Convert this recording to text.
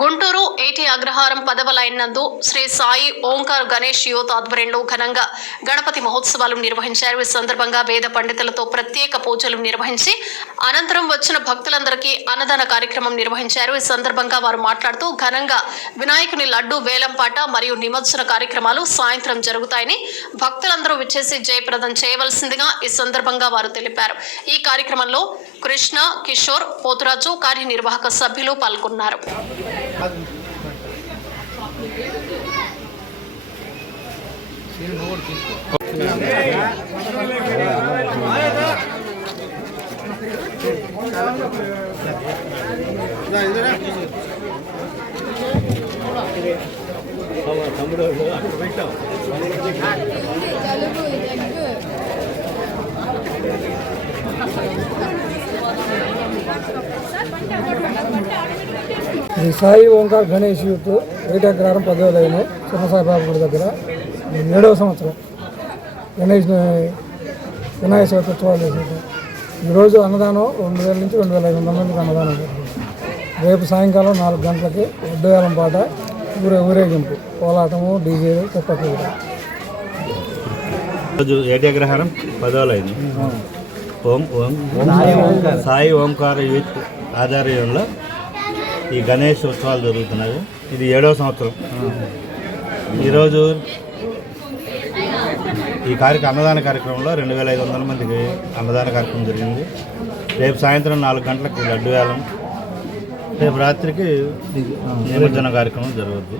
గుంటూరు ఏటీ అగ్రహారం 10వ లైన్ నందు శ్రీ సాయి ఓంకార్ గణేష్ యూత్ ఆధ్వర్యంలో ఘనంగా గణపతి మహోత్సవాలు నిర్వహించారు. ఈ సందర్భంగా వేద పండితులతో ప్రత్యేక పూజలు నిర్వహించి అనంతరం వచ్చిన భక్తులందరికీ అన్నదాన కార్యక్రమం నిర్వహించారు. ఈ సందర్భంగా వారు మాట్లాడుతూ ఘనంగా వినాయకుని లడ్డు వేలంపాట మరియు నిమజ్జన కార్యక్రమాలు సాయంత్రం జరుగుతాయని భక్తులందరూ విచ్చేసి జయప్రదం చేయవలసిందిగా ఈ సందర్భంగా వారు తెలిపారు. ఈ కార్యక్రమంలో కృష్ణ, కిషోర్, పోతురాజు కార్యనిర్వాహక సభ్యులు పాల్గొన్నారు. శ్రీ సాయి ఓంకార్ గణేష్ యూత్ ఏటీ అగ్రహారం 10వ లైన్ చిన్నసాయిబాబు గుడి దగ్గర 7వ సంవత్సరం వినాయక చవితి ఉత్సవాలు చేసేది. ఈరోజు అన్నదానం 2000 నుంచి 2500 మందికి అన్నదానం జరుగుతుంది. రేపు సాయంకాలం 4 గంటలకి ఉడ్డయాలం పాట, ఊరేగింపు, కోలాటము, డీజేలు, కుప్పట్లు. రోజు ఏటీ అగ్రహారం 10వ లైన్ సాయి ఓంకార యూత్ ఆధ్వర్యంలో ఈ గణేష్ ఉత్సవాలు జరుగుతున్నాయి. ఇది 7వ సంవత్సరం. ఈరోజు ఈ అన్నదాన కార్యక్రమంలో 2500 మందికి అన్నదాన కార్యక్రమం జరిగింది. రేపు సాయంత్రం 4 గంటలకు లడ్డు వేలం, రేపు రాత్రికి నిమజ్జన కార్యక్రమం జరుగుద్ది.